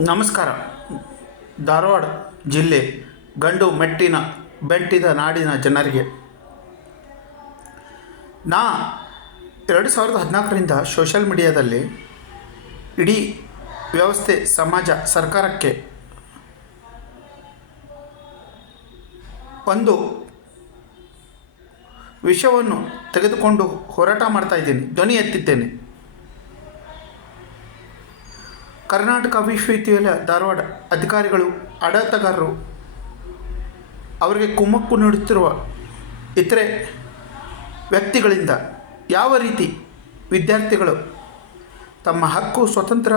ನಮಸ್ಕಾರ. ಧಾರವಾಡ ಜಿಲ್ಲೆ ಗಂಡು ಮೆಟ್ಟಿನ ಬೆಟ್ಟಿದ ನಾಡಿನ ಜನರಿಗೆ ನಾ 2014ರಿಂದ ಸೋಷಲ್ ಮೀಡಿಯಾದಲ್ಲಿ ಇಡೀ ವ್ಯವಸ್ಥೆ, ಸಮಾಜ, ಸರ್ಕಾರಕ್ಕೆ ಒಂದು ವಿಷಯವನ್ನು ತೆಗೆದುಕೊಂಡು ಹೋರಾಟ ಮಾಡ್ತಾಯಿದ್ದೀನಿ, ಧ್ವನಿ ಎತ್ತಿದ್ದೇನೆ. ಕರ್ನಾಟಕ ವಿಶ್ವವಿದ್ಯಾಲಯ ಧಾರವಾಡ ಅಧಿಕಾರಿಗಳು, ಆಡಳಿತಗಾರರು, ಅವರಿಗೆ ಕುಮ್ಮಕ್ಕು ನೀಡುತ್ತಿರುವ ಇತರೆ ವ್ಯಕ್ತಿಗಳಿಂದ ಯಾವ ರೀತಿ ವಿದ್ಯಾರ್ಥಿಗಳು ತಮ್ಮ ಹಕ್ಕು, ಸ್ವತಂತ್ರ,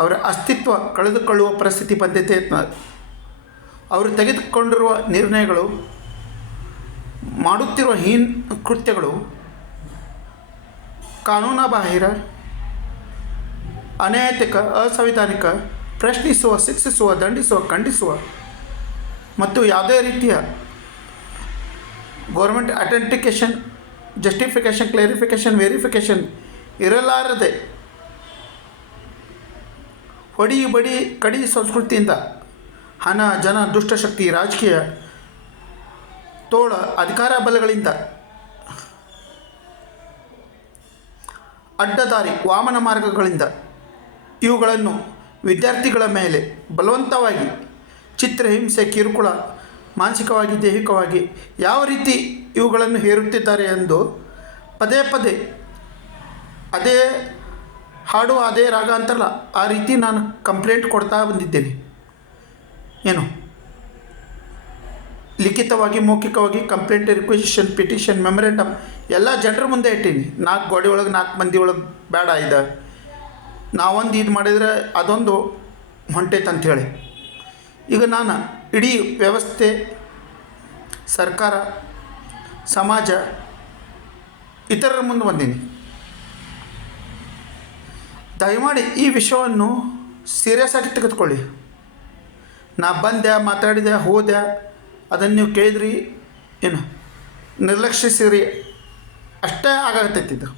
ಅವರ ಅಸ್ತಿತ್ವ ಕಳೆದುಕೊಳ್ಳುವ ಪರಿಸ್ಥಿತಿ ಬಂದಿದೆ. ಅವರು ತೆಗೆದುಕೊಂಡಿರುವ ನಿರ್ಣಯಗಳು, ಮಾಡುತ್ತಿರುವ ಕೃತ್ಯಗಳು ಕಾನೂನಾಬಾಹಿರ, ಅನೈತಿಕ, ಅಸಂವಿಧಾನಿಕ, ಪ್ರಶ್ನಿಸುವ, ಶಿಕ್ಷಿಸುವ, ದಂಡಿಸುವ, ಖಂಡಿಸುವ ಮತ್ತು ಯಾವುದೇ ರೀತಿಯ government authentication, justification, clarification, verification ಇರಲಾರದೆ ಹೊಡಿ ಬಡಿ ಕಡಿ ಸಂಸ್ಕೃತಿಯಿಂದ ಹಣ, ಜನ, ದುಷ್ಟಶಕ್ತಿ, ರಾಜಕೀಯ ತೋಳ, ಅಧಿಕಾರ ಬಲಗಳಿಂದ ಅಡ್ಡದಾರಿ, ವಾಮನ ಮಾರ್ಗಗಳಿಂದ ಇವುಗಳನ್ನು ವಿದ್ಯಾರ್ಥಿಗಳ ಮೇಲೆ ಬಲವಂತವಾಗಿ ಚಿತ್ರಹಿಂಸೆ, ಕಿರುಕುಳ, ಮಾನಸಿಕವಾಗಿ, ದೈಹಿಕವಾಗಿ ಯಾವ ರೀತಿ ಇವುಗಳನ್ನು ಹೇರುತ್ತಿದ್ದಾರೆ ಎಂದು ಪದೇ ಪದೇ ಅದೇ ಹಾಡು, ಅದೇ ರಾಗ ಅಂತಲ್ಲ, ಆ ರೀತಿ ನಾನು ಕಂಪ್ಲೇಂಟ್ ಕೊಡ್ತಾ ಬಂದಿದ್ದೇನೆ. ಏನು ಲಿಖಿತವಾಗಿ, ಮೌಖಿಕವಾಗಿ ಕಂಪ್ಲೇಂಟ್, ರಿಕ್ವೆಸಿಷನ್, ಪಿಟಿಷನ್, ಮೆಮೊರೆಂಡಮ್ ಎಲ್ಲ ಜನರ ಮುಂದೆ ಇಟ್ಟೀನಿ. 4 ಗೋಡೆ ಒಳಗೆ 4 ಮಂದಿ ಒಳಗೆ ಬೇಡ ಇದೆ, ನಾವೊಂದು ಇದು ಮಾಡಿದರೆ ಅದೊಂದು ಹೊಂಟೈತೆ ಅಂಥೇಳಿ. ಈಗ ನಾನು ಇಡೀ ವ್ಯವಸ್ಥೆ, ಸರ್ಕಾರ, ಸಮಾಜ, ಇತರರ ಮುಂದೆ ಬಂದೀನಿ. ದಯಮಾಡಿ ಈ ವಿಷಯವನ್ನು ಸೀರಿಯಸ್ ಆಗಿ ತೆಗೆದುಕೊಳ್ಳಿ. ನಾ ಬಂದೆ, ಮಾತಾಡಿದೆ, ಹೋದೆ, ಅದನ್ನು ನೀವು ಕೇಳಿದ್ರಿ, ಏನು ನಿರ್ಲಕ್ಷಿಸಿರಿ, ಅಷ್ಟೇ ಆಗತ್ತೈತಿದ್ದು.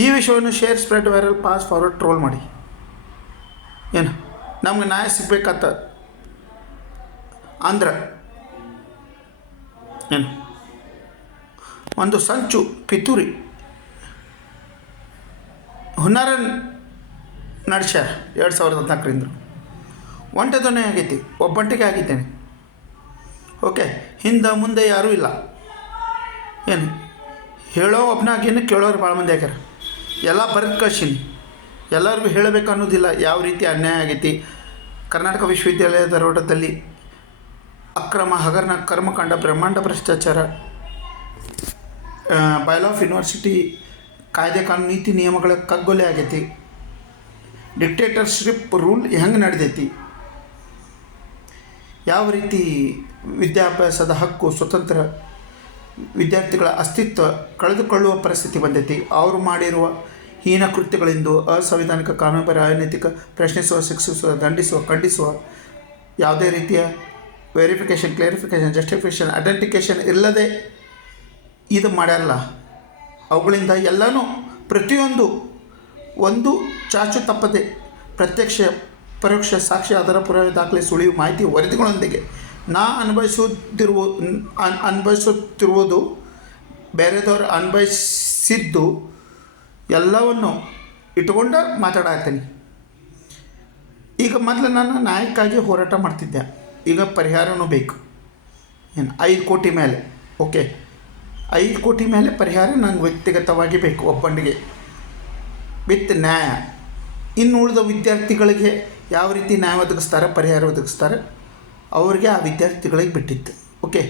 ಈ ವಿಷಯವನ್ನು share, spread, viral, pass, forward, troll ಮಾಡಿ. ಏನು ನಮ್ಗೆ ನ್ಯಾಯ ಸಿಗ್ಬೇಕಂತ ಅಂದ್ರೆ ಏನು ಒಂದು ಸಂಚು ಪಿತೂರಿ ಹುನ್ನಾರ ನಡೆಸ್ಯಾರ 2014ರಿಂದ. ಒಂಟೆದೊನೆ ಆಗೈತಿ, ಒಬ್ಬಂಟಿಗೆ ಆಗಿದ್ದೇನೆ. ಓಕೆ, ಹಿಂದೆ ಮುಂದೆ ಯಾರೂ ಇಲ್ಲ. ಏನು ಹೇಳೋ ಒಬ್ಬನಾಗೇನು, ಕೇಳೋರು ಭಾಳ ಮಂದಿ ಆಗ್ಯಾರ. ಎಲ್ಲ ಬರೆದು ಕಳ್ಸೀನಿ, ಎಲ್ಲರಿಗೂ ಹೇಳಬೇಕು ಅನ್ನೋದಿಲ್ಲ ಯಾವ ರೀತಿ ಅನ್ಯಾಯ ಆಗೈತಿ. ಕರ್ನಾಟಕ ವಿಶ್ವವಿದ್ಯಾಲಯ ಧಾರವಾಡದಲ್ಲಿ ಅಕ್ರಮ, ಹಗರಣ, ಕರ್ಮಕಾಂಡ, ಬ್ರಹ್ಮಾಂಡ ಭ್ರಷ್ಟಾಚಾರ, ಬೈಲ್ ಆಫ್ ಯೂನಿವರ್ಸಿಟಿ, ಕಾಯ್ದೆ ಕಾನೂನು ನೀತಿ ನಿಯಮಗಳ ಕಗ್ಗೊಲೆ ಆಗೈತಿ. ಡಿಕ್ಟೇಟರ್ಶಿಪ್ ರೂಲ್ ಹೆಂಗೆ ನಡೆದೈತಿ, ಯಾವ ರೀತಿ ವಿದ್ಯಾಭ್ಯಾಸದ ಹಕ್ಕು, ಸ್ವತಂತ್ರ, ವಿದ್ಯಾರ್ಥಿಗಳ ಅಸ್ತಿತ್ವ ಕಳೆದುಕೊಳ್ಳುವ ಪರಿಸ್ಥಿತಿ ಬಂದೈತಿ. ಅವರು ಮಾಡಿರುವ ಹೀನ ಕೃತ್ಯಗಳಿಂದ ಅಸಂವಿಧಾನಿಕ, ಕಾನೂನುಬದ್ಧ, ಅನೈತಿಕ, ಪ್ರಶ್ನಿಸುವ, ಶಿಕ್ಷಿಸುವ, ದಂಡಿಸುವ, ಖಂಡಿಸುವ, ಯಾವುದೇ ರೀತಿಯ ವೆರಿಫಿಕೇಷನ್, ಕ್ಲಾರಿಫಿಕೇಷನ್, ಜಸ್ಟಿಫಿಕೇಷನ್, ಐಡೆಂಟಿಕೇಷನ್ ಇಲ್ಲದೆ ಇದು ಮಾಡ್ಯಾರಲ್ಲ, ಅವುಗಳಿಂದ ಎಲ್ಲನೂ ಪ್ರತಿಯೊಂದು ಒಂದು ಚಾಚು ತಪ್ಪದೆ ಪ್ರತ್ಯಕ್ಷ, ಪರೋಕ್ಷ, ಸಾಕ್ಷಿ, ಆಧಾರ, ಪುರಾವೆ, ದಾಖಲೆ, ಸುಳಿವು, ಮಾಹಿತಿ, ವರದಿಗಳೊಂದಿಗೆ ನಾ ಅನುಭವಿಸುತ್ತಿರುವುದು ಬೇರೆದವರು ಅನುಭವಿಸಿದ್ದು ಎಲ್ಲವನ್ನು ಇಟ್ಟುಕೊಂಡು ಮಾತಾಡತ್ತೀನಿ. ಈಗ ಮೊದಲು ನಾನು ನ್ಯಾಯಕ್ಕಾಗಿ ಹೋರಾಟ ಮಾಡ್ತಿದ್ದೆ, ಈಗ ಪರಿಹಾರವೂ ಬೇಕು. ಏನು 5 ಕೋಟಿ ಮೇಲೆ, ಓಕೆ, 5 ಕೋಟಿ ಮೇಲೆ ಪರಿಹಾರ ನಂಗೆ ವ್ಯಕ್ತಿಗತವಾಗಿ ಬೇಕು, ಒಬ್ಬನಿಗೆ ವಿತ್ ನ್ಯಾಯ. ಇನ್ನು ಉಳಿದ ವಿದ್ಯಾರ್ಥಿಗಳಿಗೆ ಯಾವ ರೀತಿ ನ್ಯಾಯ ಒದಗಿಸ್ತಾರೆ, ಪರಿಹಾರ ಒದಗಿಸ್ತಾರೆ, ಅವ್ರಿಗೆ ಆ ವಿದ್ಯಾರ್ಥಿಗಳಿಗೆ ಬಿಟ್ಟಿತ್ತು. ಓಕೆ,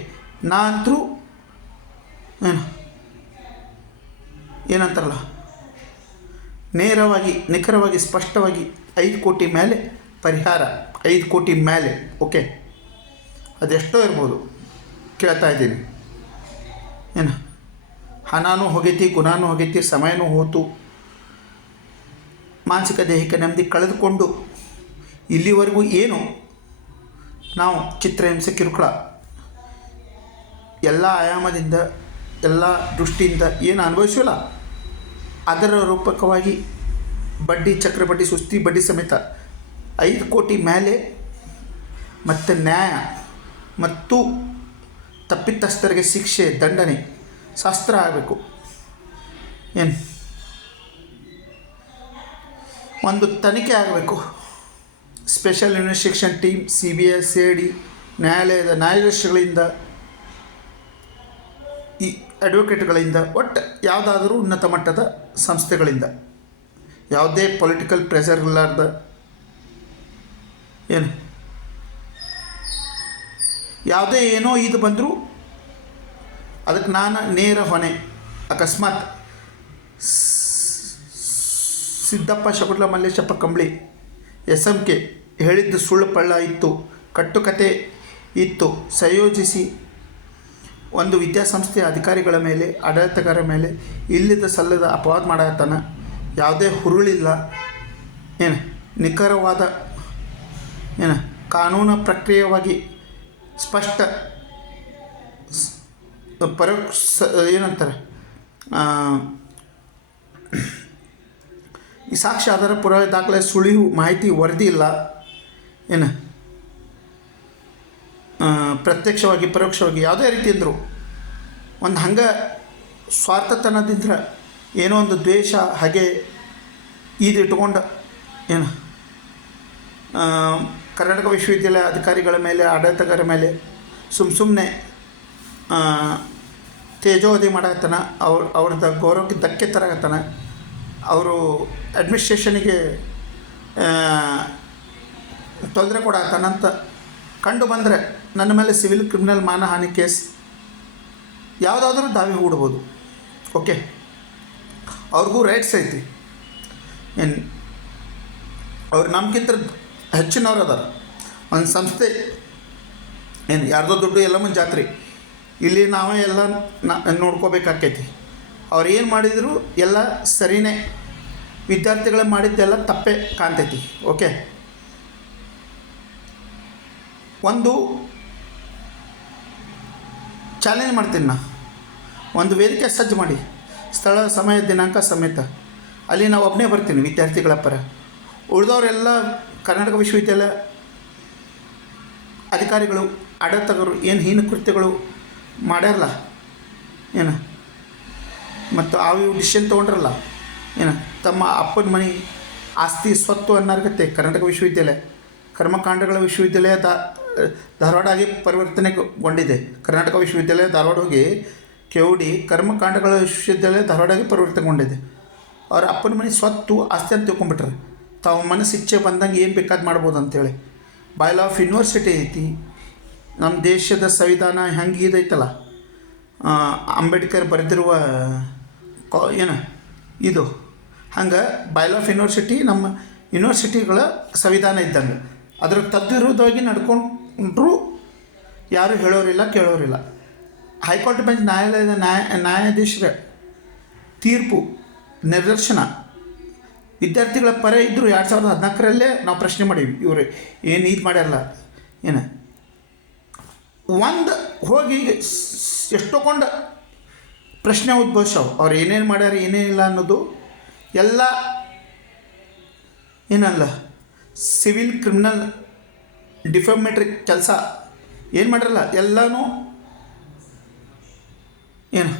ನಾನಂತರೂ ಏನಂತಾರಲ್ಲ, ನೇರವಾಗಿ, ನಿಖರವಾಗಿ, ಸ್ಪಷ್ಟವಾಗಿ 5 ಕೋಟಿ ಮೇಲೆ ಪರಿಹಾರ, 5 ಕೋಟಿ ಮೇಲೆ. ಓಕೆ, ಅದೆಷ್ಟೋ ಇರ್ಬೋದು, ಕೇಳ್ತಾ ಇದ್ದೀನಿ. ಏನು ಹಣನೂ ಹೋಗೈತಿ, ಗುಣನೂ ಹೋಗೈತಿ, ಸಮಯನೂ ಹೋತು, ಮಾನಸಿಕ, ದೈಹಿಕ ನೆಮ್ಮದಿ ಕಳೆದುಕೊಂಡು ಇಲ್ಲಿವರೆಗೂ ಏನು ನಾವು ಚಿತ್ರಹಿಂಸೆ, ಕಿರುಕುಳ ಎಲ್ಲ ಆಯಾಮದಿಂದ, ಎಲ್ಲ ದೃಷ್ಟಿಯಿಂದ ಏನು ಅನುಭವಿಸಿಲ್ಲ, ಅದರ ರೂಪಕವಾಗಿ ಬಡ್ಡಿ, ಚಕ್ರಬಡ್ಡಿ, ಸುಸ್ತಿ ಬಡ್ಡಿ ಸಮೇತ 5 ಕೋಟಿ ಮೇಲೆ ಮತ್ತು ನ್ಯಾಯ ಮತ್ತು ತಪ್ಪಿತಸ್ಥರಿಗೆ ಶಿಕ್ಷೆ, ದಂಡನೆ ಶಾಸ್ತ್ರ ಆಗಬೇಕು. ಏನು ಒಂದು ತನಿಖೆ ಆಗಬೇಕು. Special investigation team, CBI, CID, ನ್ಯಾಯಾಲಯದ ನ್ಯಾಯಾಧೀಶಗಳಿಂದ, ಈ ಅಡ್ವೊಕೇಟ್ಗಳಿಂದ, ಒಟ್ಟು ಯಾವುದಾದರೂ ಉನ್ನತ ಮಟ್ಟದ ಸಂಸ್ಥೆಗಳಿಂದ, ಯಾವುದೇ ಪೊಲಿಟಿಕಲ್ ಪ್ರೆಷರ್ ಇರಲಾರ್ದ, ಏನು ಯಾವುದೇ ಏನೋ ಇದು ಬಂದರೂ ಅದಕ್ಕೆ ನಾನು ನೇರ ಹೊಣೆ. ಅಕಸ್ಮಾತ್ ಸಿದ್ದಪ್ಪ ಶಕುಂತಲಾ ಮಲ್ಲೇಶಪ್ಪ ಕಂಬಳಿ SMK ಹೇಳಿದ್ದು ಸುಳ್ಳು ಪಳ್ಳ ಇತ್ತು, ಕಟ್ಟುಕತೆ ಇತ್ತು, ಸಂಯೋಜಿಸಿ ಒಂದು ವಿದ್ಯಾಸಂಸ್ಥೆಯ ಅಧಿಕಾರಿಗಳ ಮೇಲೆ, ಆಡಳಿತಗಾರರ ಮೇಲೆ ಇಲ್ಲದ ಸಲ್ಲದ ಅಪವಾದ ಮಾಡತ್ತಾನ. ಯಾವುದೇ ಹುರುಳಿಲ್ಲ, ಏನು ನಿಖರವಾದ, ಏನು ಕಾನೂನು ಪ್ರಕ್ರಿಯೆಯಾಗಿ ಸ್ಪಷ್ಟ ಪರೋಕ್ಷ ಏನಂತಾರೆ ಈ ಸಾಕ್ಷ್ಯ ಆಧಾರ ಪುರಾವೆ ದಾಖಲೆ ಸುಳಿವು ಮಾಹಿತಿ ವರದಿ ಇಲ್ಲ. ಏನು ಪ್ರತ್ಯಕ್ಷವಾಗಿ ಪರೋಕ್ಷವಾಗಿ ಯಾವುದೇ ರೀತಿ ಅಂದರು ಒಂದು ಹಂಗೆ ಸ್ವಾರ್ಥತನದಿಂದ ಏನೋ ಒಂದು ದ್ವೇಷ ಹಾಗೆ ಇದು ಇಟ್ಕೊಂಡು ಏನು ಕರ್ನಾಟಕ ವಿಶ್ವವಿದ್ಯಾಲಯ ಅಧಿಕಾರಿಗಳ ಮೇಲೆ, ಆಡಳಿತಗಾರ ಮೇಲೆ ಸುಮ್ಮನೆ ತೇಜೋವಧಿ ಮಾಡಕತ್ತಾನ. ಅವ್ರದ್ದು ಗೌರವಕ್ಕೆ ಧಕ್ಕೆ ತರಕತ್ತಾನ. ಅವರು ಅಡ್ಮಿನಿಸ್ಟ್ರೇಷನಿಗೆ ತೊಂದರೆ ಕೊಡತ್ತಾನಂತ ಕಂಡು ಬಂದರೆ ನನ್ನ ಮೇಲೆ ಸಿವಿಲ್ ಕ್ರಿಮಿನಲ್ ಮಾನಹಾನಿ ಕೇಸ್ ಯಾವುದಾದ್ರೂ ದಾವೆ ಹೂಡ್ಬೋದು. ಓಕೆ, ಅವ್ರಿಗೂ ರೈಟ್ಸ್ ಐತಿ. ಏನು ಅವ್ರು ನಮ್ಗಿಂತ ಹೆಚ್ಚಿನವ್ರು ಅದಾರ. ಒಂದು ಸಂಸ್ಥೆ ಏನು ಯಾರ್ದೋ ದುಡ್ಡು ಎಲ್ಲಮ್ಮ ಜಾತ್ರೆ, ಇಲ್ಲಿ ನಾವೇ ಎಲ್ಲ ನೋಡ್ಕೋಬೇಕಾಕೈತಿ. ಅವ್ರು ಏನು ಮಾಡಿದರೂ ಎಲ್ಲ ಸರಿಯೇ, ವಿದ್ಯಾರ್ಥಿಗಳು ಮಾಡಿದ್ದೆಲ್ಲ ತಪ್ಪೇ ಕಾಣ್ತೈತಿ. ಓಕೆ, ಒಂದು ಚಾಲೆಂಜ್ ಮಾಡ್ತೀನಿ ನಾ, ಒಂದು ವೇದಿಕೆ ಸಜ್ಜು ಮಾಡಿ, ಸ್ಥಳ, ಸಮಯ, ದಿನಾಂಕ ಸಮೇತ ಅಲ್ಲಿ ನಾವು ಒಬ್ಬನೇ ಬರ್ತೀನಿ ವಿದ್ಯಾರ್ಥಿಗಳ ಪರ. ಉಳಿದವರೆಲ್ಲ ಕರ್ನಾಟಕ ವಿಶ್ವವಿದ್ಯಾಲಯ ಅಧಿಕಾರಿಗಳು, ಆಡಳಿತಗಾರರು ಏನು ಹೀನ ಕೃತ್ಯಗಳು ಮಾಡ್ಯಾರಲ್ಲ, ಏನು ಮತ್ತು ಇವು ಡಿಸಿಷನ್ ತೊಗೊಂಡ್ರಲ್ಲ, ಏನು ತಮ್ಮ ಅಪ್ಪನ ಮನೆ ಆಸ್ತಿ ಸ್ವತ್ತು ಅನ್ನರ್ಗತ್ತೆ ಕರ್ನಾಟಕ ವಿಶ್ವವಿದ್ಯಾಲಯ ಕರ್ಮಕಾಂಡಗಳ ವಿಶ್ವವಿದ್ಯಾಲಯ ಧಾರವಾಡ ಆಗಿ ಪರಿವರ್ತನೆಗೊಂಡಿದೆ. ಕರ್ನಾಟಕ ವಿಶ್ವವಿದ್ಯಾಲಯ ಧಾರವಾಡ ಹೋಗಿ KUD ಕರ್ಮಕಾಂಡಗಳ ವಿಶ್ವವಿದ್ಯಾಲಯ ಧಾರವಾಡ ಆಗಿ ಪರಿವರ್ತನೆಗೊಂಡಿದೆ. ಅವ್ರ ಅಪ್ಪನ ಮನೆ ಸ್ವತ್ತು ಆಸ್ತಿ ಅಂತ ತಿಳ್ಕೊಂಬಿಟ್ರೆ ತಾವು ಮನಸ್ಸು ಇಚ್ಛೆ ಬಂದಂಗೆ ಏನು ಬೇಕಾದ್ ಮಾಡ್ಬೋದು ಅಂಥೇಳಿ. ಬಾಯ್ಲ್ ಆಫ್ ಯೂನಿವರ್ಸಿಟಿ ಐತಿ. ನಮ್ಮ ದೇಶದ ಸಂವಿಧಾನ ಹೆಂಗೆ ಇದೈತಲ್ಲ, ಅಂಬೇಡ್ಕರ್ ಬರೆದಿರುವ ಏನು ಇದು ಹಂಗೆ ಬಾಯ್ಲ್ ಆಫ್ ಯೂನಿವರ್ಸಿಟಿ ನಮ್ಮ ಯೂನಿವರ್ಸಿಟಿಗಳ ಸಂವಿಧಾನ ಇದ್ದಂಗೆ. ಅದ್ರ ತದ್ವಿರುದ್ಧವಾಗಿ ನಡ್ಕೊಂಡ್ರೂ ಯಾರೂ ಹೇಳೋರಿಲ್ಲ, ಕೇಳೋರಿಲ್ಲ. ಹೈಕೋರ್ಟ್ ಬೆಂಚ್ ನ್ಯಾಯಾಲಯದ ನ್ಯಾಯಾಧೀಶರ ತೀರ್ಪು ನಿದರ್ಶನ. ವಿದ್ಯಾರ್ಥಿಗಳ ಪರ ಇದ್ದರು 2014ರಲ್ಲೇ ನಾವು ಪ್ರಶ್ನೆ ಮಾಡೀವಿ, ಇವರು ಏನು ಇದು ಮಾಡ್ಯಾರಲ್ಲ, ಏನು ಒಂದು ಹೋಗಿ ಎಷ್ಟೊಂದು ಪ್ರಶ್ನೆ ಉದ್ಭವಿಸವು. ಅವ್ರು ಏನೇನು ಮಾಡ್ಯಾರ ಏನೇನಿಲ್ಲ ಅನ್ನೋದು ಎಲ್ಲ ಏನಲ್ಲ ಸಿವಿಲ್ ಕ್ರಿಮಿನಲ್ ಡಿಫಾಮೇಟರಿ ಕೆಲಸ ಏನು ಮಾಡ್ಯಾರಲ್ಲ ಎಲ್ಲನೂ ಏನು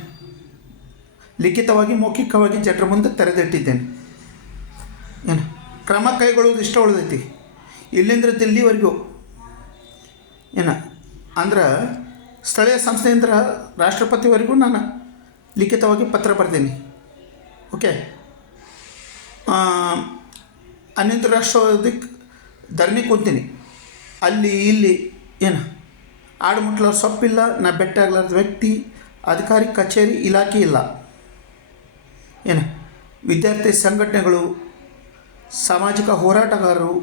ಲಿಖಿತವಾಗಿ ಮೌಖಿಕವಾಗಿ ಜನರ ಮುಂದೆ ತೆರೆದಿಟ್ಟಿದ್ದೇನೆ. ಏನು ಕ್ರಮ ಕೈಗೊಳ್ಳುವುದು ಇಷ್ಟ ಉಳಿದೈತಿ. ಇಲ್ಲಿಂದ ದಿಲ್ಲಿವರೆಗೂ ಏನು ಅಂದ್ರೆ ಸ್ಥಳೀಯ ಸಂಸ್ಥೆಯಿಂದ ರಾಷ್ಟ್ರಪತಿವರೆಗೂ ನಾನು ಲಿಖಿತವಾಗಿ ಪತ್ರ ಬರ್ತೀನಿ. ಓಕೆ, ಅನ್ಯಂತರ ರಾಷ್ಟ್ರವಾದಕ್ಕೆ ಧರಣಿ ಕೂತೀನಿ. ಅಲ್ಲಿ ಇಲ್ಲಿ ಏನು ಆಡುಮುಟ್ಲವ್ರ ಸೊಪ್ಪಿಲ್ಲ, ನಾ ಬೆಟ್ಟ ಆಗ್ಲಾರ್ದ ವ್ಯಕ್ತಿ, ಅಧಿಕಾರಿ ಕಚೇರಿ ಇಲಾಖೆ ಇಲ್ಲ. ಏನು ವಿದ್ಯಾರ್ಥಿ ಸಂಘಟನೆಗಳು, ಸಾಮಾಜಿಕ ಹೋರಾಟಗಾರರು,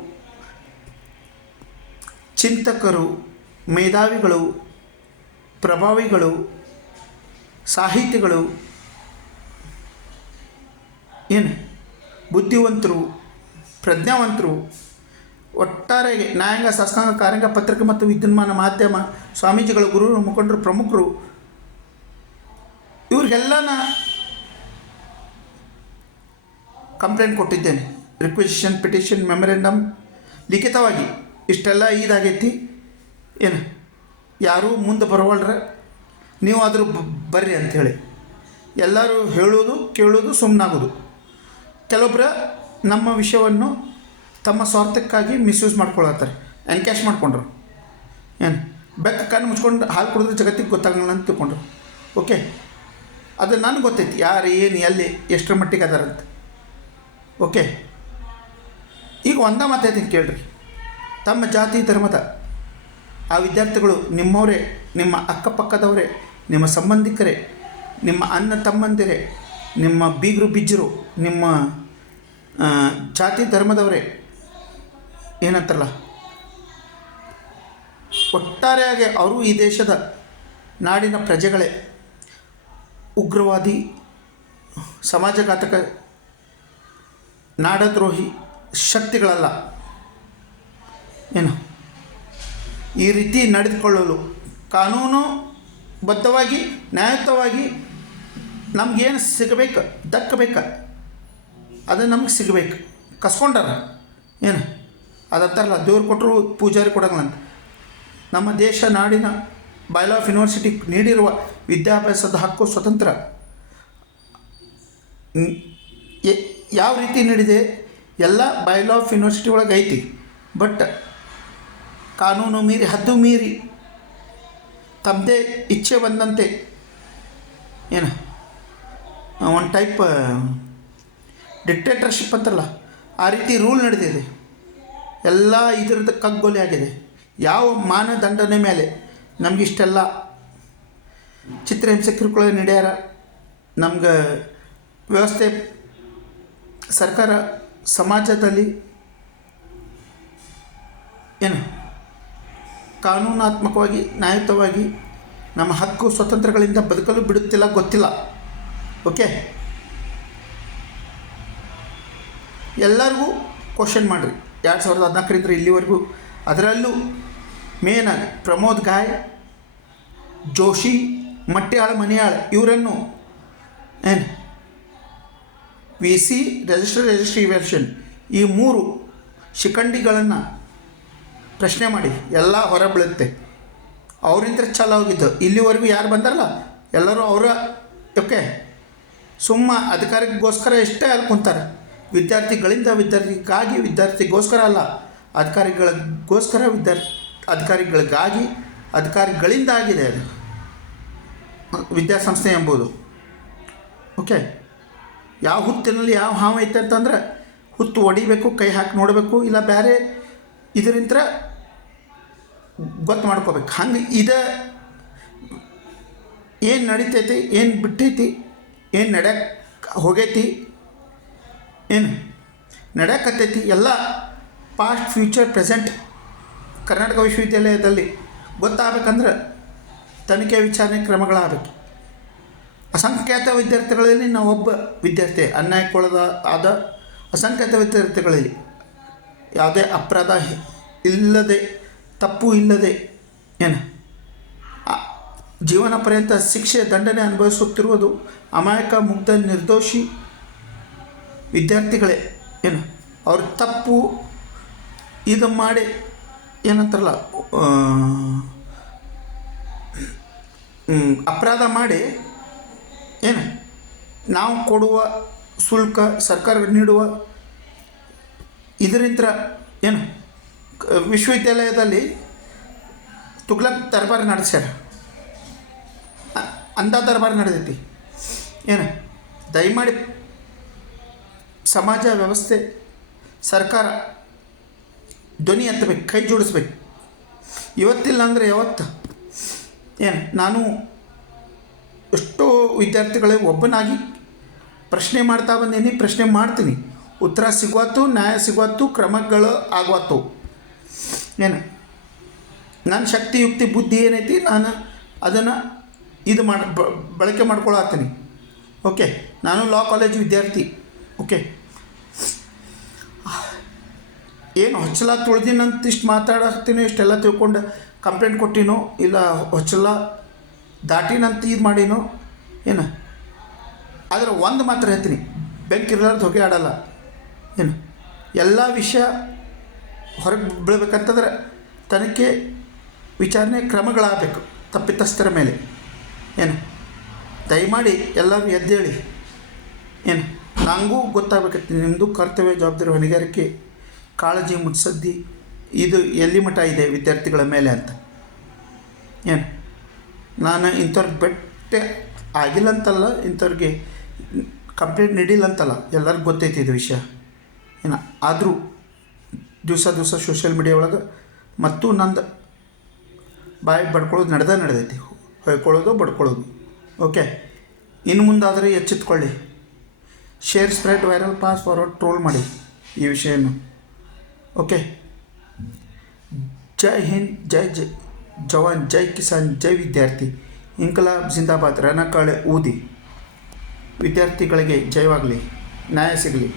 ಚಿಂತಕರು, ಮೇಧಾವಿಗಳು, ಪ್ರಭಾವಿಗಳು, ಸಾಹಿತಿಗಳು, ಏನು ಬುದ್ಧಿವಂತರು, ಪ್ರಜ್ಞಾವಂತರು, ಒಟ್ಟಾರೆಯಾಗಿ ನ್ಯಾಯಾಂಗ, ಶಾಸಕಾಂಗ, ಕಾರ್ಯಾಂಗ, ಪತ್ರಿಕೆ ಮತ್ತು ವಿದ್ಯುನ್ಮಾನ ಮಾಧ್ಯಮ, ಸ್ವಾಮೀಜಿಗಳು, ಗುರುಗಳು, ಮುಖಂಡರು, ಪ್ರಮುಖರು, ಇವ್ರಿಗೆಲ್ಲ ಕಂಪ್ಲೇಂಟ್ ಕೊಟ್ಟಿದ್ದೇನೆ. ರಿಕ್ವೆಸಿಷನ್ ಪಿಟಿಷನ್ ಮೆಮೊರೆಂಡಮ್ ಲಿಖಿತವಾಗಿ ಇಷ್ಟೆಲ್ಲ ಇದಾಗೈತಿ. ಏನು ಯಾರೂ ಮುಂದೆ ಬರವಲ್ರ, ನೀವು ಆದರೂ ಬರ್ರಿ ಅಂಥೇಳಿ ಎಲ್ಲರೂ ಹೇಳೋದು ಕೇಳೋದು ಸುಮ್ಮನಾಗೋದು. ಕೆಲವೊಬ್ಬರು ನಮ್ಮ ವಿಷಯವನ್ನು ತಮ್ಮ ಸ್ವಾರ್ಥಕ್ಕಾಗಿ ಮಿಸ್ಯೂಸ್ ಮಾಡ್ಕೊಳತ್ತಾರೆ, ಎನ್ಕ್ಯಾಶ್ ಮಾಡ್ಕೊಂಡ್ರು. ಏನು ಬೆಕ್ಕ ಕಣ್ಣು ಮುಚ್ಕೊಂಡು ಹಾಲು ಕುಡಿದ್ರೆ ಜಗತ್ತಿಗೆ ಗೊತ್ತಾಗಲ್ಲ ಅಂತ ತಿಳ್ಕೊಂಡ್ರು. ಓಕೆ, ಅದು ನನಗೆ ಗೊತ್ತೈತಿ ಯಾರು ಏನು ಎಲ್ಲಿ ಎಷ್ಟರ ಮಟ್ಟಿಗೆ ಅದಾರಂತ. ಓಕೆ, ಈಗ ಒಂದೇ ಮಾತೈತಿ ಕೇಳ್ರಿ. ತಮ್ಮ ಜಾತಿ ಧರ್ಮದ ಆ ವಿದ್ಯಾರ್ಥಿಗಳು ನಿಮ್ಮವರೇ, ನಿಮ್ಮ ಅಕ್ಕಪಕ್ಕದವರೇ, ನಿಮ್ಮ ಸಂಬಂಧಿಕರೇ, ನಿಮ್ಮ ಅಣ್ಣ ತಮ್ಮಂದಿರೇ, ನಿಮ್ಮ ಬೀಗರು ಬಿಜ್ಜರು, ನಿಮ್ಮ ಜಾತಿ ಧರ್ಮದವರೇ, ಏನಂತಾರಲ್ಲ ಒಟ್ಟಾರೆಯಾಗಿ ಅವರು ಈ ದೇಶದ ನಾಡಿನ ಪ್ರಜೆಗಳೇ. ಉಗ್ರವಾದಿ, ಸಮಾಜಘಾತಕ, ನಾಡದ್ರೋಹಿ ಶಕ್ತಿಗಳಲ್ಲ. ಏನು ಈ ರೀತಿ ನಡೆದುಕೊಳ್ಳಲು ಕಾನೂನುಬದ್ಧವಾಗಿ ನ್ಯಾಯಯುತವಾಗಿ ನಮಗೇನು ಸಿಗಬೇಕು ದಕ್ಕಬೇಕು ಅದು ನಮ್ಗೆ ಸಿಗಬೇಕು. ಕಸ್ಕೊಂಡಾರ ಏನು ಅದಂತಾರಲ್ಲ, ದೇವ್ರು ಕೊಟ್ಟರು ಪೂಜಾರಿ ಕೊಡೋಂಗಂತ. ನಮ್ಮ ದೇಶ ನಾಡಿನ ಬೈಲಾ ಆಫ್ ಯೂನಿವರ್ಸಿಟಿ ನೀಡಿರುವ ವಿದ್ಯಾಭ್ಯಾಸದ ಹಕ್ಕು ಸ್ವತಂತ್ರ ಯಾವ ರೀತಿ ನೀಡಿದೆ ಎಲ್ಲ ಬೈಲಾ ಆಫ್ ಯೂನಿವರ್ಸಿಟಿ ಒಳಗೆ ಐತಿ. ಬಟ್ ಕಾನೂನು ಮೀರಿ ಹದ್ದು ಮೀರಿ ತಮ್ಮದೇ ಇಚ್ಛೆ ಬಂದಂತೆ ಏನು ಒಂದು ಟೈಪ್ ಡಿಕ್ಟೇಟರ್ಶಿಪ್ ಅಂತಾರಲ್ಲ ಆ ರೀತಿ ರೂಲ್ ನಡೆದಿದೆ. ಎಲ್ಲ ಇದರದ್ದು ಕಗ್ಗೊಲೆ ಆಗಿದೆ. ಯಾವ ಮಾನದಂಡನೆ ಮೇಲೆ ನಮಗಿಷ್ಟೆಲ್ಲ ಚಿತ್ರಹಿಂಸೆ ಕಿರುಕುಳ ನಡೆಯಾರ, ನಮ್ಗೆ ವ್ಯವಸ್ಥೆ ಸರ್ಕಾರ ಸಮಾಜದಲ್ಲಿ ಏನು ಕಾನೂನಾತ್ಮಕವಾಗಿ ನ್ಯಾಯಯುತವಾಗಿ ನಮ್ಮ ಹಕ್ಕು ಸ್ವತಂತ್ರಗಳಿಂದ ಬದುಕಲು ಬಿಡುತ್ತಿಲ್ಲ, ಗೊತ್ತಿಲ್ಲ. ಓಕೆ, ಎಲ್ಲರಿಗೂ ಕ್ವಶನ್ ಮಾಡಿರಿ 2014ರಿಂದ ಇಲ್ಲಿವರೆಗೂ. ಅದರಲ್ಲೂ ಮೇನಾಗಿ ಪ್ರಮೋದ್ ಗಾಯ್, ಜೋಶಿ, ಮಟ್ಯಾಳ್ ಮನಿಯಾಳ್ ಇವರನ್ನು ಏನು ವಿ ಸಿ ರಿಜಿಸ್ಟ್ರಿ ಇವ್ಯಾಲ್ಯೂಷನ್ ಈ 3 ಶಿಖಂಡಿಗಳನ್ನು ಪ್ರಶ್ನೆ ಮಾಡಿ ಎಲ್ಲ ಹೊರ ಬೀಳುತ್ತೆ. ಅವರಿಂದ ಚಾಲು ಹೋಗಿದ್ದು. ಇಲ್ಲಿವರೆಗೂ ಯಾರು ಬಂದಾರಲ್ಲ ಎಲ್ಲರೂ ಅವರ ಓಕೆ ಸುಮ್ಮ ಅಧಿಕಾರಿಗೋಸ್ಕರ ಎಷ್ಟೇ ಅಲ್ಲಿ ಕುಂತಾರೆ. ವಿದ್ಯಾರ್ಥಿಗಳಿಂದ ವಿದ್ಯಾರ್ಥಿಗಾಗಿ, ವಿದ್ಯಾರ್ಥಿಗೋಸ್ಕರ ಅಲ್ಲ, ಅಧಿಕಾರಿಗಳಿಗೋಸ್ಕರ ಅಧಿಕಾರಿಗಳಿಗಾಗಿ, ಅಧಿಕಾರಿಗಳಿಂದ ಆಗಿದೆ ಅದು ವಿದ್ಯಾಸಂಸ್ಥೆ ಎಂಬುದು. ಓಕೆ, ಯಾವ ಹುತ್ತಿನಲ್ಲಿ ಯಾವ ಹಾವು ಐತೆ ಅಂತಂದ್ರೆ ಹುತ್ತು ಹೊಡಿಬೇಕು, ಕೈ ಹಾಕಿ ನೋಡಬೇಕು, ಇಲ್ಲ ಬೇರೆ ಇದರಿಂದ ಗೊತ್ತು ಮಾಡ್ಕೋಬೇಕು. ಹಂಗೆ ಇದು ಏನು ನಡೀತೈತಿ, ಏನು ಬಿಟ್ಟೈತಿ, ಏನು ನಡೆಯಕ್ಕೆ ಹೋಗೈತಿ, ಏನು ನಡೆಯಕತ್ತೈತಿ ಎಲ್ಲ ಪಾಸ್ಟ್ ಫ್ಯೂಚರ್ ಪ್ರೆಸೆಂಟ್ ಕರ್ನಾಟಕ ವಿಶ್ವವಿದ್ಯಾಲಯದಲ್ಲಿ ಗೊತ್ತಾಗಬೇಕಂದ್ರೆ ತನಿಖೆ ವಿಚಾರಣೆ ಕ್ರಮಗಳಾಗಬೇಕು. ಅಸಂಖ್ಯಾತ ವಿದ್ಯಾರ್ಥಿಗಳಲ್ಲಿ ನಾವೊಬ್ಬ ವಿದ್ಯಾರ್ಥಿ ಅನ್ಯಾಯಕ್ಕೊಳದ ಆದ ಅಸಂಖ್ಯಾತ ವಿದ್ಯಾರ್ಥಿಗಳಲ್ಲಿ ಯಾವುದೇ ಅಪರಾಧ ಇಲ್ಲದೆ, ತಪ್ಪು ಇಲ್ಲದೆ ಏನು ಜೀವನ ಪರ್ಯಂತ ಶಿಕ್ಷೆ ದಂಡನೆ ಅನುಭವಿಸುತ್ತಿರುವುದು ಅಮಾಯಕ ಮುಗ್ಧ ನಿರ್ದೋಷಿ ವಿದ್ಯಾರ್ಥಿಗಳೇ. ಏನು ಅವ್ರ ತಪ್ಪು ಇದು ಮಾಡಿ ಏನಂತಾರಲ್ಲ ಅಪರಾಧ ಮಾಡಿ ಏನು ನಾವು ಕೊಡುವ ಶುಲ್ಕ ಸರ್ಕಾರ ನೀಡುವ ಇದರಿಂದ ಏನು ವಿಶ್ವವಿದ್ಯಾಲಯದಲ್ಲಿ ತುಗ್ಲಕ್ ದರ್ಬಾರ್ ನಡೆಸ್ಯಾರ, ಅಂಧ ದರ್ಬಾರ್ ನಡೆದೈತಿ. ಏನು ದಯಮಾಡಿ ಸಮಾಜ ವ್ಯವಸ್ಥೆ ಸರ್ಕಾರ ಧ್ವನಿ ಎತ್ತಬೇಕು, ಕೈ ಜೋಡಿಸ್ಬೇಕು. ಇವತ್ತಿಲ್ಲ ಅಂದರೆ ಯಾವತ್ತು ಏನು ನಾನು ಎಷ್ಟೋ ವಿದ್ಯಾರ್ಥಿಗಳಿಗೆ ಒಬ್ಬನಾಗಿ ಪ್ರಶ್ನೆ ಮಾಡ್ತಾ ಬಂದೀನಿ, ಪ್ರಶ್ನೆ ಮಾಡ್ತೀನಿ, ಉತ್ತರ ಸಿಗುವತ್ತು, ನ್ಯಾಯ ಸಿಗುವತ್ತು, ಕ್ರಮಗಳು ಆಗುವತ್ತು. ಏನು ನನ್ನ ಶಕ್ತಿ ಯುಕ್ತಿ ಬುದ್ಧಿ ಏನೈತಿ ನಾನು ಅದನ್ನು ಇದು ಬಳಕೆ ಮಾಡ್ಕೊಳತ್ತೀನಿ. ಓಕೆ, ನಾನು ಲಾ ಕಾಲೇಜ್ ವಿದ್ಯಾರ್ಥಿ. ಓಕೆ, ಏನು ಹೊಚ್ಚಲ ತುಳ್ದಿನಂತ ಇಷ್ಟು ಮಾತಾಡತ್ತೀನೋ, ಇಷ್ಟೆಲ್ಲ ತಿಳ್ಕೊಂಡು ಕಂಪ್ಲೇಂಟ್ ಕೊಟ್ಟಿನೋ, ಇಲ್ಲ ಹೊಚ್ಚಲ ದಾಟಿನಂತ ಇದು ಮಾಡಿನೋ ಏನು. ಆದರೆ ಒಂದು ಮಾತ್ರ ಹೇಳ್ತೀನಿ, ಬೆಂಕಿ ಇರಲಾರ್ದು ಹೊಗೆ ಆಡಲ್ಲ. ಏನು ಎಲ್ಲ ವಿಷಯ ಹೊರಗೆ ಬೀಳ್ಬೇಕಂತಂದ್ರೆ ತನಿಖೆ ವಿಚಾರಣೆ ಕ್ರಮಗಳಾಗಬೇಕು ತಪ್ಪಿತಸ್ಥರ ಮೇಲೆ. ಏನು ದಯಮಾಡಿ ಎಲ್ಲರೂ ಎದ್ದೇಳಿ. ಏನು ನನಗೂ ಗೊತ್ತಾಗಬೇಕೈತಿ ನಿಮ್ಮದು ಕರ್ತವ್ಯ, ಜವಾಬ್ದಾರಿ, ಹೊಣೆಗಾರಿಕೆ, ಕಾಳಜಿ, ಮುತ್ಸದ್ದಿ ಇದು ಎಲ್ಲಿ ಮಟ್ಟ ಇದೆ ವಿದ್ಯಾರ್ಥಿಗಳ ಮೇಲೆ ಅಂತ. ಏನು ನಾನು ಇಂಥವ್ರಿಗೆ ಬೆಟ್ಟೆ ಆಗಿಲ್ಲ ಅಂತಲ್ಲ, ಇಂಥವ್ರಿಗೆ ಕಂಪ್ಲೇಂಟ್ ನೀಡಿಲ್ಲ ಅಂತಲ್ಲ, ಎಲ್ಲರಿಗೂ ಗೊತ್ತೈತಿ ಇದು ವಿಷಯ. ಏನು ಆದರೂ ದಿವಸ ಸೋಷಿಯಲ್ ಮೀಡಿಯಾ ಒಳಗೆ ಮತ್ತು ನಂದು ಬಾಯಿ ಬಡ್ಕೊಳ್ಳೋದು ನಡೆದೈತಿ, ಹೊಯ್ಕೊಳ್ಳೋದು ಬಡ್ಕೊಳ್ಳೋದು. ಓಕೆ, ಇನ್ನು ಮುಂದಾದರೆ ಎಚ್ಚೆತ್ಕೊಳ್ಳಿ. Share, spread, viral, pass, forward, troll ಮಾಡಿ ಈ ವಿಷಯವನ್ನು. ಓಕೆ, ಜೈ ಹಿಂದ್, ಜೈ ಜವಾನ್, ಜೈ ಕಿಸಾನ್, ಜೈ ವಿದ್ಯಾರ್ಥಿ. ಇನ್ಕಲಾಬ್ ಜಿಂದಾಬಾದ್. ರಣಕಾಳೆ ಊದಿ. ವಿದ್ಯಾರ್ಥಿಗಳಿಗೆ ಜಯವಾಗಲಿ, ನ್ಯಾಯ ಸಿಗಲಿ.